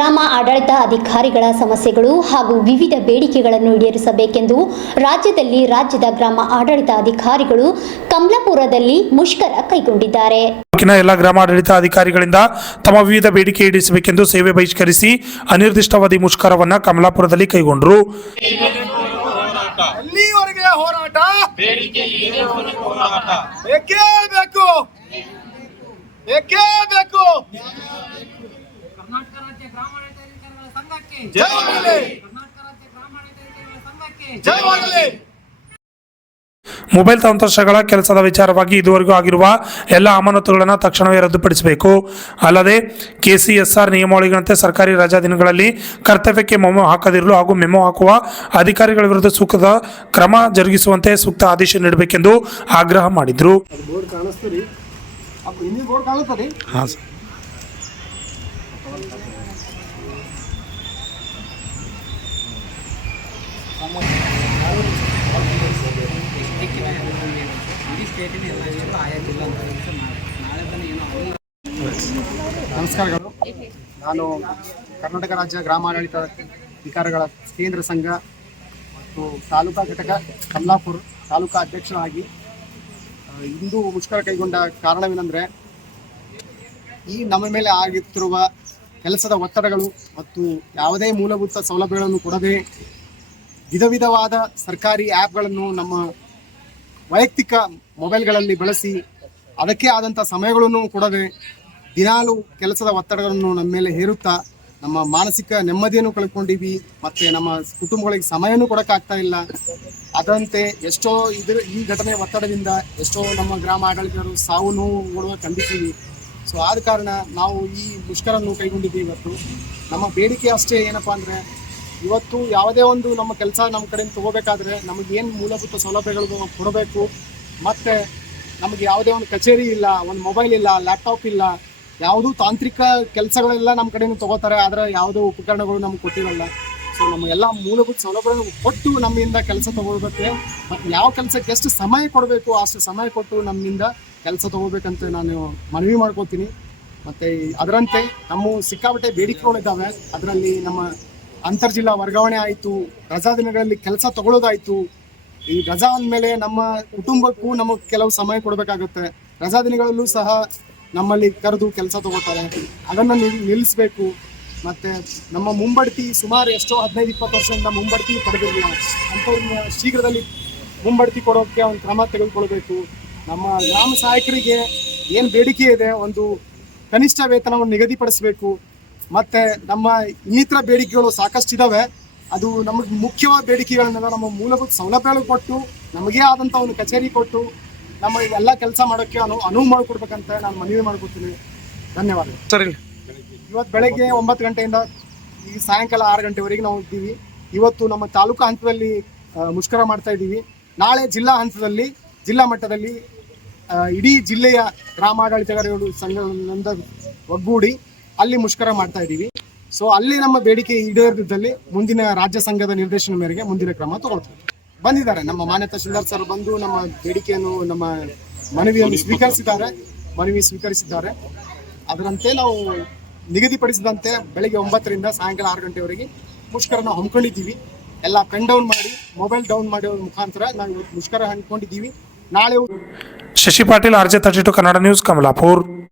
ಗ್ರಾಮ ಆಡಳಿತ ಅಧಿಕಾರಿಗಳ ಸಮಸ್ಯೆಗಳು ಹಾಗೂ ವಿವಿಧ ಬೇಡಿಕೆಗಳನ್ನು ಈಡೇರಿಸಬೇಕೆಂದು ರಾಜ್ಯದ ಗ್ರಾಮ ಆಡಳಿತ ಅಧಿಕಾರಿಗಳು ಕಮಲಾಪುರದಲ್ಲಿ ಮುಷ್ಕರ ಕೈಗೊಂಡಿದ್ದಾರೆ. ಎಲ್ಲ ಗ್ರಾಮಾಡಳಿತ ಅಧಿಕಾರಿಗಳಿಂದ ತಮ್ಮ ವಿವಿಧ ಬೇಡಿಕೆ ಈಡೇರಿಸಬೇಕೆಂದು ಸೇವೆ ಬಹಿಷ್ಕರಿಸಿ ಅನಿರ್ದಿಷ್ಟಾವಧಿ ಮುಷ್ಕರವನ್ನು ಕಮಲಾಪುರದಲ್ಲಿ ಕೈಗೊಂಡರು. ಹೋರಾಟ ಬೇಕೇ ಬೇಕು. ಕರ್ನಾಟಕ ರಾಜ್ಯ ಗ್ರಾಮಾಡಳಿತ ಅಧಿಕಾರಿಗಳ ಸಂಘಕ್ಕೆ ಜಯವಾಗಲಿ. ಕರ್ನಾಟಕ ರಾಜ್ಯ ಗ್ರಾಮಾಡಳಿತ ಅಧಿಕಾರಿಗಳ ಸಂಘಕ್ಕೆ ಜಯವಾಗಲಿ. ಮೊಬೈಲ್ ತಂತ್ರಾಂಶಗಳ ಕೆಲಸದ ವಿಚಾರವಾಗಿ ಇದುವರೆಗೂ ಆಗಿರುವ ಎಲ್ಲ ಅಮಾನತುಗಳನ್ನು ತಕ್ಷಣವೇ ರದ್ದುಪಡಿಸಬೇಕು. ಅಲ್ಲದೆ ಕೆಸಿಎಸ್ಆರ್ ನಿಯಮಾವಳಿಗಳಂತೆ ಸರ್ಕಾರಿ ರಜಾ ದಿನಗಳಲ್ಲಿ ಕರ್ತವ್ಯಕ್ಕೆ ಮೆಮೊ ಹಾಕದಿರಲು ಹಾಗೂ ಮೆಮೊ ಹಾಕುವ ಅಧಿಕಾರಿಗಳ ವಿರುದ್ಧ ಸೂಕ್ತ ಕ್ರಮ ಜರುಗಿಸುವಂತೆ ಸೂಕ್ತ ಆದೇಶ ನೀಡಬೇಕೆಂದು ಆಗ್ರಹ ಮಾಡಿದರು. ನಮಸ್ಕಾರಗಳು. ನಾನು ಕರ್ನಾಟಕ ರಾಜ್ಯ ಗ್ರಾಮಾಡಳಿತ ಅಧಿಕಾರಿಗಳ ಕೇಂದ್ರ ಸಂಘ ಮತ್ತು ತಾಲೂಕಾ ಘಟಕ ಕಮಲಾಪುರ ತಾಲೂಕಾ ಅಧ್ಯಕ್ಷರಾಗಿ ಇಂದು ಮುಷ್ಕರ ಕೈಗೊಂಡ ಕಾರಣವೇನೆಂದರೆ, ಈ ನಮ್ಮ ಮೇಲೆ ಆಗುತ್ತಿರುವ ಕೆಲಸದ ಒತ್ತಡಗಳು ಮತ್ತು ಯಾವುದೇ ಮೂಲಭೂತ ಸೌಲಭ್ಯಗಳನ್ನು ಕೊಡದೆ ವಿಧ ವಿಧವಾದ ಸರ್ಕಾರಿ ಆ್ಯಪ್ಗಳನ್ನು ನಮ್ಮ ವೈಯಕ್ತಿಕ ಮೊಬೈಲ್ಗಳಲ್ಲಿ ಬಳಸಿ ಅದಕ್ಕೆ ಆದಂಥ ಸಮಯಗಳನ್ನು ಕೊಡದೆ ದಿನಾಲೂ ಕೆಲಸದ ಒತ್ತಡಗಳನ್ನು ನಮ್ಮ ಮೇಲೆ ಹೇರುತ್ತಾ ನಮ್ಮ ಮಾನಸಿಕ ನೆಮ್ಮದಿಯನ್ನು ಕಳ್ಕೊಂಡಿವಿ ಮತ್ತು ನಮ್ಮ ಕುಟುಂಬಗಳಿಗೆ ಸಮಯನೂ ಕೊಡೋಕ್ಕಾಗ್ತಾ ಇಲ್ಲ. ಅದರಂತೆ ಎಷ್ಟೋ ಈ ಘಟನೆ ಒತ್ತಡದಿಂದ ಎಷ್ಟೋ ನಮ್ಮ ಗ್ರಾಮ ಆಡಳಿತರು ಸಾವು ನೋವು ಓಡುವ ಕಂಡಿದ್ದೀವಿ. ಸೊ ಆದ ಕಾರಣ ನಾವು ಈ ಮುಷ್ಕರನ್ನು ಕೈಗೊಂಡಿದ್ದೀವಿ. ಇವತ್ತು ನಮ್ಮ ಬೇಡಿಕೆ ಅಷ್ಟೇ ಏನಪ್ಪ ಅಂದರೆ, ಇವತ್ತು ಯಾವುದೇ ಒಂದು ನಮ್ಮ ಕೆಲಸ ನಮ್ಮ ಕಡೆಯಿಂದ ತೊಗೋಬೇಕಾದ್ರೆ ನಮಗೇನು ಮೂಲಭೂತ ಸೌಲಭ್ಯಗಳು ಕೊಡಬೇಕು, ಮತ್ತು ನಮಗೆ ಯಾವುದೇ ಒಂದು ಕಚೇರಿ ಇಲ್ಲ, ಒಂದು ಮೊಬೈಲ್ ಇಲ್ಲ, ಲ್ಯಾಪ್ಟಾಪ್ ಇಲ್ಲ, ಯಾವುದೂ ತಾಂತ್ರಿಕ ಕೆಲಸಗಳೆಲ್ಲ ನಮ್ಮ ಕಡೆಯಿಂದ ತೊಗೋತಾರೆ, ಆದರೆ ಯಾವುದೋ ಉಪಕರಣಗಳು ನಮ್ಗೆ ಕೊಟ್ಟಿರಲ್ಲ. ಸೊ ನಮ್ಮ ಎಲ್ಲ ಮೂಲಭೂತ ಸೌಲಭ್ಯಗಳನ್ನು ಕೊಟ್ಟು ನಮ್ಮಿಂದ ಕೆಲಸ ತೊಗೊಳ್ಬೇಕು. ಮತ್ತು ಯಾವ ಕೆಲಸಕ್ಕೆ ಎಷ್ಟು ಸಮಯ ಕೊಡಬೇಕು ಅಷ್ಟು ಸಮಯ ಕೊಟ್ಟು ನಮ್ಮಿಂದ ಕೆಲಸ ತೊಗೋಬೇಕಂತ ನಾನು ಮನವಿ ಮಾಡ್ಕೋತೀನಿ. ಮತ್ತು ಅದರಂತೆ ನಮ್ಮ ಸಿಕ್ಕಾಪಟ್ಟೆ ಬೇಡಿಕೆಗಳಿದ್ದಾವೆ. ಅದರಲ್ಲಿ ನಮ್ಮ ಅಂತರ್ಜಿಲ್ಲಾ ವರ್ಗಾವಣೆ ಆಯಿತು, ರಜಾ ದಿನಗಳಲ್ಲಿ ಕೆಲಸ ತಗೊಳ್ಳೋದಾಯಿತು. ಈ ರಜಾ ಅಂದಮೇಲೆ ನಮ್ಮ ಕುಟುಂಬಕ್ಕೂ ನಮಗೆ ಕೆಲವು ಸಮಯ ಕೊಡಬೇಕಾಗುತ್ತೆ. ರಜಾ ದಿನಗಳಲ್ಲೂ ಸಹ ನಮ್ಮಲ್ಲಿ ಕರೆದು ಕೆಲಸ ತಗೋತಾರೆ, ಅದನ್ನು ನಿಲ್ಲಿಸಬೇಕು. ಮತ್ತು ನಮ್ಮ ಮುಂಬಡ್ತಿ ಸುಮಾರು ಎಷ್ಟೋ 15-20 ವರ್ಷದಿಂದ ಮುಂಬಡ್ತಿ ಪಡೆದಿರಲಿಲ್ಲ, ಅಂಥವ್ರನ್ನ ಶೀಘ್ರದಲ್ಲಿ ಮುಂಬಡ್ತಿ ಕೊಡೋಕ್ಕೆ ಒಂದು ಕ್ರಮ ತೆಗೆದುಕೊಳ್ಬೇಕು. ನಮ್ಮ ಗ್ರಾಮ ಸಹಾಯಕರಿಗೆ ಏನು ಬೇಡಿಕೆ ಇದೆ, ಒಂದು ಕನಿಷ್ಠ ವೇತನವನ್ನು ನಿಗದಿಪಡಿಸಬೇಕು. ಮತ್ತು ನಮ್ಮ ಇನ್ನಿತರ ಬೇಡಿಕೆಗಳು ಸಾಕಷ್ಟಿದ್ದಾವೆ. ಅದು ನಮಗೆ ಮುಖ್ಯವಾದ ಬೇಡಿಕೆಗಳನ್ನೆಲ್ಲ ನಮ್ಮ ಮೂಲಭೂತ ಸೌಲಭ್ಯಗಳು ಕೊಟ್ಟು ನಮಗೇ ಆದಂಥ ಒಂದು ಕಚೇರಿ ಕೊಟ್ಟು ನಮ್ಮ ಎಲ್ಲ ಕೆಲಸ ಮಾಡೋಕ್ಕೆ ಅನುವು ಮಾಡಿಕೊಡ್ಬೇಕಂತ ನಾನು ಮನವಿ ಮಾಡ್ಕೊತೀನಿ. ಧನ್ಯವಾದ. ಸರಿ, ಇವತ್ತು ಬೆಳಗ್ಗೆ 9 ಗಂಟೆಯಿಂದ ಈ ಸಾಯಂಕಾಲ 6 ಗಂಟೆವರೆಗೆ ನಾವು ಇದ್ದೀವಿ. ಇವತ್ತು ನಮ್ಮ ತಾಲೂಕಾ ಹಂತದಲ್ಲಿ ಮುಷ್ಕರ ಮಾಡ್ತಾ ಇದ್ದೀವಿ. ನಾಳೆ ಜಿಲ್ಲಾ ಹಂತದಲ್ಲಿ, ಜಿಲ್ಲಾ ಮಟ್ಟದಲ್ಲಿ ಇಡೀ ಜಿಲ್ಲೆಯ ಗ್ರಾಮಾಡಳಿತಗಾರರು ಸಂಘದಿಂದ ಒಗ್ಗೂಡಿ ಅಲ್ಲಿ ಮುಷ್ಕರ ಮಾಡ್ತಾ ಇದ್ದೀವಿ. ಸೊ ಅಲ್ಲಿ ನಮ್ಮ ಬೇಡಿಕೆ ಈಡೇರದಿದ್ದಲ್ಲಿ ಮುಂದಿನ ರಾಜ್ಯ ಸಂಘದ ನಿರ್ದೇಶನ ಮೇರೆಗೆ ಮುಂದಿನ ಕ್ರಮ ತಗೊಳ್ತೀವಿ. ಬಂದಿದ್ದಾರೆ ನಮ್ಮ ಮಾನ್ಯ ತಹಶೀಲ್ದಾರ್ ಸರ್ ಬಂದು ನಮ್ಮ ಬೇಡಿಕೆಯನ್ನು, ನಮ್ಮ ಮನವಿ ಸ್ವೀಕರಿಸಿದ್ದಾರೆ. ಅದರಂತೆ ನಾವು ನಿಗದಿಪಡಿಸಿದಂತೆ ಬೆಳಗ್ಗೆ 9ರಿಂದ ಸಾಯಂಕಾಲ 6 ಗಂಟೆವರೆಗೆ ಮುಷ್ಕರನ ಹಮ್ಮಿಕೊಂಡಿದ್ದೀವಿ. ಎಲ್ಲ ಪೆನ್ ಡೌನ್ ಮಾಡಿ, ಮೊಬೈಲ್ ಡೌನ್ ಮಾಡೋ ಮುಖಾಂತರ ನಾವು ಇವತ್ತು ಮುಷ್ಕರ ಹಮ್ಮಿಕೊಂಡಿದ್ದೀವಿ. ನಾಳೆ ಶಶಿ ಪಾಟೀಲ್, RJ32 ಕನ್ನಡ ನ್ಯೂಸ್, ಕಮಲಾಪುರ್.